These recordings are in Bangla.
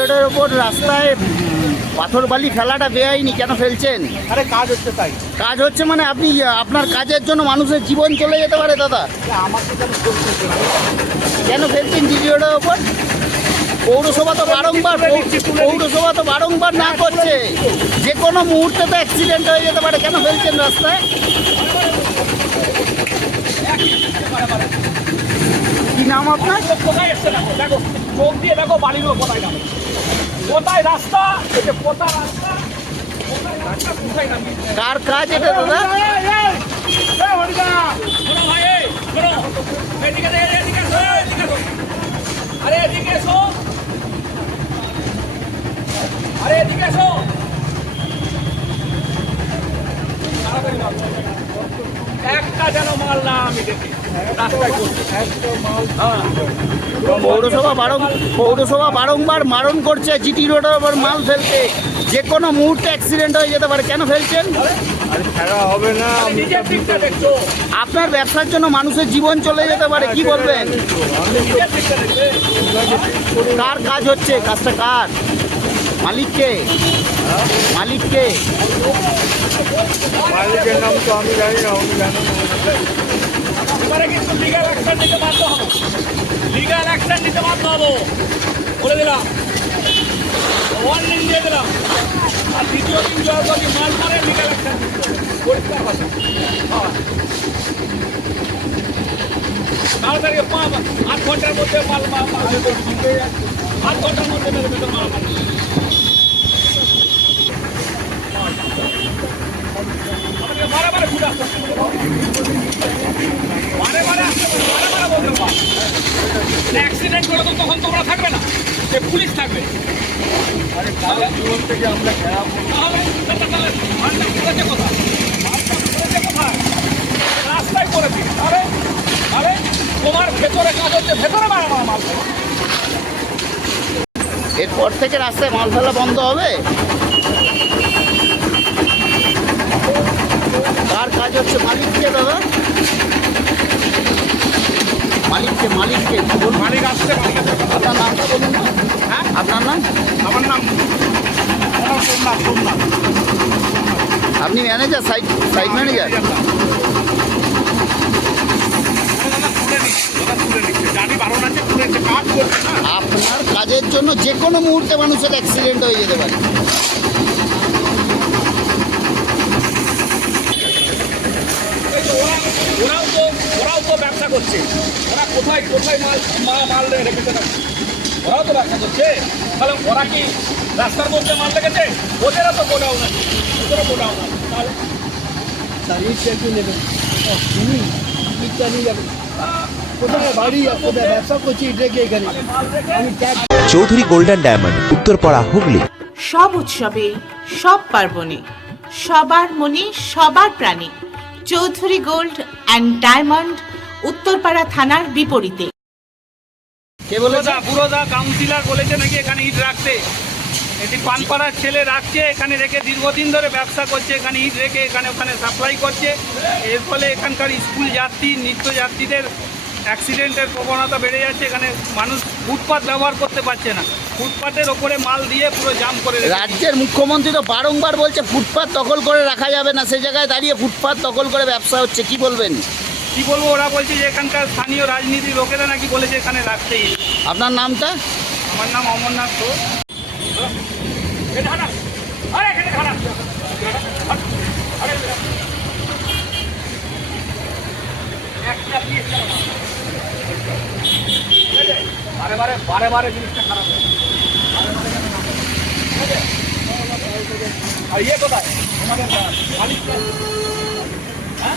রোডের ওপর রাস্তায় পাথর বালি ফেলাটা বেআইনি কেন ফেলছেন? আরে কাজ হচ্ছে তাই। কাজ হচ্ছে মানে আপনি আপনার কাজের জন্য মানুষের জীবন চলে যেতে পারে দাদা। আমাকে কেন ফেলছেন? রোডের ওপর? পৌরসভা তো বারংবার পৌরসভা তো বারংবার না করছে। যে কোনো মুহূর্তে তো অ্যাক্সিডেন্ট হয়ে যেতে পারে কেন ফেলছেন রাস্তায়? কি নাম আপনার? চোখ দিয়ে দেখো বাড়ির নামে। কোথায় রাস্তা? রাস্তা? কোথায় রাস্তা? কার কাজ এটা দাদা? আরে এদিকে এসো আরে এদিকে এসো তাড়াতাড়ি মাল। একটা যেন মাল না আমি দেখি রাস্তায় করছে হ্যাঁ পৌরসভা বারং পৌরসভা বারংবার মারণ করছে, জিটি রোডের ওপর মাল ফেলতে যে কোনো মুহূর্তে অ্যাক্সিডেন্ট হয়ে যেতে পারে। কেন ফেলছেন? আপনার ব্যবসার জন্য মানুষের জীবন চলে যেতে পারে, কি বলবেন? কার কাজ হচ্ছে? কাজটা কার? মালিককে? মালিককে? মালিকের নাম তো আমি জানি না উনি জানেন এবারে কিন্তু লিগাল অ্যাকশন নিতে বাধ্য হব। লিগাল অ্যাকশন নিতে বাধ্য হব। বলে দিলাম। ওয়ার্নিং দিয়ে দিলাম। আর দ্বিতীয় দিন জয় যদি মাল মারে লিগাল অ্যাকশন পরিষ্কার কথা। হ্যাঁ। তাড়াতাড়ি পা আট ঘণ্টার মধ্যে মাল মাল মাল আট ঘণ্টার মধ্যে মেরে ভেতর মাল মাল আমাকে মারা মারা ঘুরে আসতে হবে। বারে বারে আসতে পারে, বারে বারে বলতে পারে। অ্যাক্সিডেন্ট করে তো তখন তোমরা থাকবে না। সে পুলিশ থাকবে। আরে কারোর জীবন থেকে আমরা খারাপ তাহলে তাহলে মালটা করেছে কোথায়? মালটা করেছে কোথায়? রাস্তায় করেছি আরে আরে তোমার ভেতরে কাজ হচ্ছে ভেতরে মারা মাল। এরপর থেকে রাস্তায় মাল ফেলা বন্ধ হবে? কার কাজ হচ্ছে মালিককে দাদা? মালিককে মালিককে। মালিক আসছে আপনার নামটা বলুন। হ্যাঁ? আপনার নাম? আমার নাম সোমনাথ। সোমনাথ। আপনি ম্যানেজার সাইড সাইড ম্যানেজার? আপনার কাজের জন্য যে কোনো মুহূর্তে মানুষের অ্যাক্সিডেন্ট হয়ে যেতে পারে এই যে ওরা ওরাও তো ওরাও তো ব্যবসা করছে। ওরা কোথায় কোথায় মাল মা- মাল রেখেছে না ওরাও তো ব্যবসা করছে। তাহলে ওরা কি রাস্তার মধ্যে মাল রেখেছে? ওদেরও তো গোডাউন আছে। ওদেরও গোডাউন আছে। তাহলে নেবেন নিয়ে যাবেন কোথায় বাড়ি আর কোথায় ব্যবসা করছি এটা এখানে। আমি চৌধুরী গোল্ডেন ডায়মন্ড উত্তরপাড়া হুগলি। সব উৎসবে সব পার্বণে সবার মনে সবার প্রাণী। Chowdhury gold and diamond Uttarpara থানার বিপরীতে। কে বলেছে? পুরোদা কাউন্সিলর বলেছে নাকি এখানে ইট রাখতে? এটি পানপাড়ার ছেলে রাখছে এখানে রেখে দীর্ঘদিন ধরে ব্যবসা করছে এখানে ইট রেখে এখানে ওখানে সাপ্লাই করছে। এর ফলে এখানকার স্কুল যাত্রী নিত্য যাত্রীদের অ্যাক্সিডেন্টের প্রবণতা বেড়ে যাচ্ছে এখানে মানুষ ফুটপাত ব্যবহার করতে পারছে না। ফুটপাতের ওপরে মাল দিয়ে পুরো জাম করে রাজ্যের মুখ্যমন্ত্রী তো বারংবার বলছে ফুটপাত দখল করে রাখা যাবে না সে জায়গায় দাঁড়িয়ে ফুটপাত দখল করে ব্যবসা হচ্ছে কি বলবেন? কি বলব ওরা বলছে যে এখানকার স্থানীয় রাজনীতির লোকেরা নাকি বলেছে এখানে রাখতেই আপনার নামটা? আমার নাম অমরনাথ ঘোষ? বারে বারে বারে বারে জিনিসটা খারাপ? আর ইয়ে কোথায়? মালিক হ্যাঁ?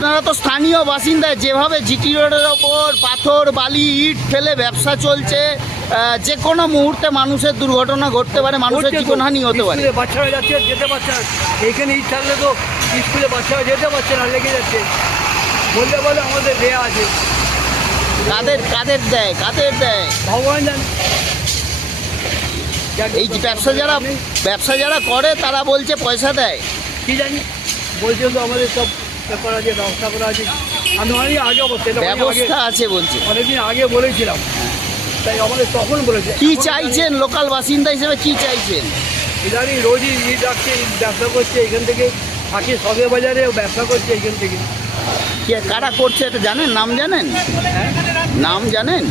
আপনারা তো স্থানীয় বাসিন্দা যেভাবে জিটি রোডের ওপর পাথর বালি ইট ফেলে ব্যবসা চলছে যে কোনো মুহূর্তে মানুষের দুর্ঘটনা ঘটতে পারে মানুষের জীবনহানি হতে পারে। বাচ্চারা যাচ্ছে যেতে পারছে না। এইখানে ইট থাকলে তো স্কুলে বাচ্চারা যেতে পারছে না লেগে যাচ্ছে। বললে বলে আমাদের দেয়া আছে। কাদের কাদের দেয় কাদের দেয়? ভগবান জানে। এই যে ব্যবসা যারা ব্যবসা যারা করে তারা বলছে পয়সা দেয়। কি জানি? বলছে তো আমাদের সব ব্যবস্থা করা আছে আমি অনেক আগে আগে ব্যবস্থা আছে বলছে। অনেকদিন আগে বলেছিলাম। তাই আমাদের তখন বলেছে। কি চাইছেন লোকাল বাসিন্দা হিসেবে কি চাইছেন? ইদানিং রোজই ইট রাখছে ব্যবসা করছে এখান থেকে থাকে সবে বাজারে ব্যবসা করছে এখান থেকে। কে কারা করছে এটা জানেন? নাম জানেন? নাম জানেন?